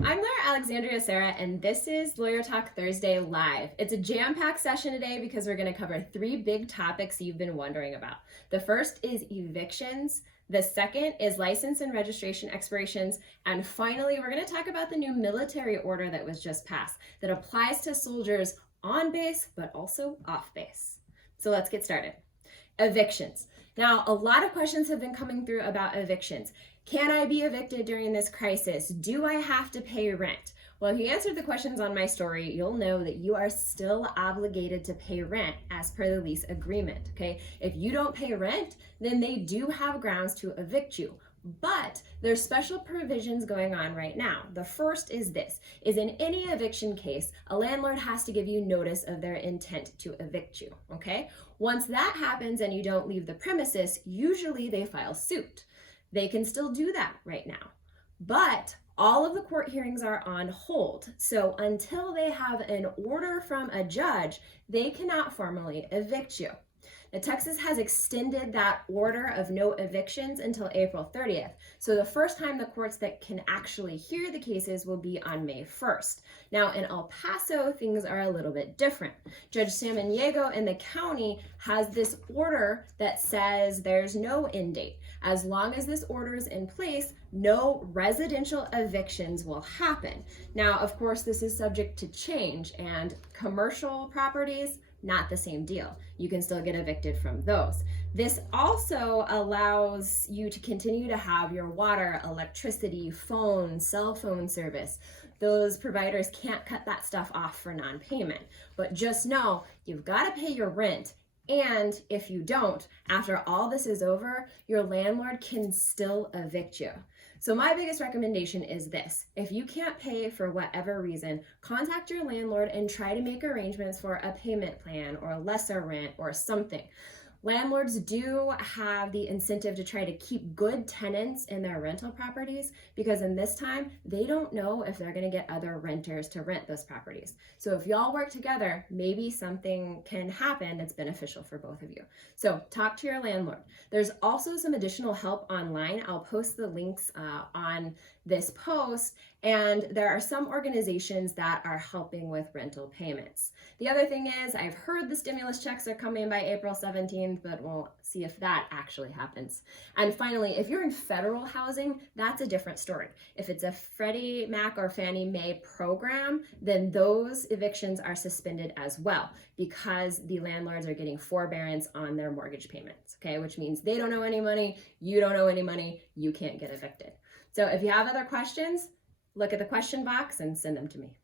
I'm Lawyer Alexandria Sarah, and this is Lawyer Talk Thursday Live. It's a jam-packed session today because we're going to cover three big topics you've been wondering about. The first is evictions. The second is license and registration expirations. And finally, we're going to talk about the new military order that was just passed that applies to soldiers on base, but also off base. So let's get started. Evictions. Now, a lot of questions have been coming through about evictions. Can I be evicted during this crisis? Do I have to pay rent? Well, if you answered the questions on my story, you'll know that you are still obligated to pay rent as per the lease agreement, okay? If you don't pay rent, then they do have grounds to evict you. But there's special provisions going on right now. The first is this, is in any eviction case, a landlord has to give you notice of their intent to evict you, okay? Once that happens and you don't leave the premises, usually they file suit. They can still do that right now. But all of the court hearings are on hold. So until they have an order from a judge, they cannot formally evict you. Now, Texas has extended that order of no evictions until April 30th. So the first time the courts that can actually hear the cases will be on May 1st. Now, in El Paso, things are a little bit different. Judge Samaniego in the county has this order that says there's no end date. As long as this order is in place, no residential evictions will happen. Now, of course, this is subject to change, and commercial properties, not the same deal. You can still get evicted from those. This also allows you to continue to have your water, electricity, phone, cell phone service. Those providers can't cut that stuff off for non-payment. But just know you've got to pay your rent. And if you don't, after all this is over, your landlord can still evict you. So my biggest recommendation is this. If you can't pay for whatever reason, contact your landlord and try to make arrangements for a payment plan or lesser rent or something. Landlords do have the incentive to try to keep good tenants in their rental properties because in this time, they don't know if they're going to get other renters to rent those properties. So if y'all work together, maybe something can happen that's beneficial for both of you. So talk to your landlord. There's also some additional help online. I'll post the links on this post, and there are some organizations that are helping with rental payments. The other thing is, I've heard the stimulus checks are coming by April 17th, but we'll see if that actually happens. And finally, if you're in federal housing, that's a different story. If it's a Freddie Mac or Fannie Mae program, then those evictions are suspended as well because the landlords are getting forbearance on their mortgage payments, okay? Which means they don't owe any money, you don't owe any money, you can't get evicted. So if you have other questions, look at the question box and send them to me.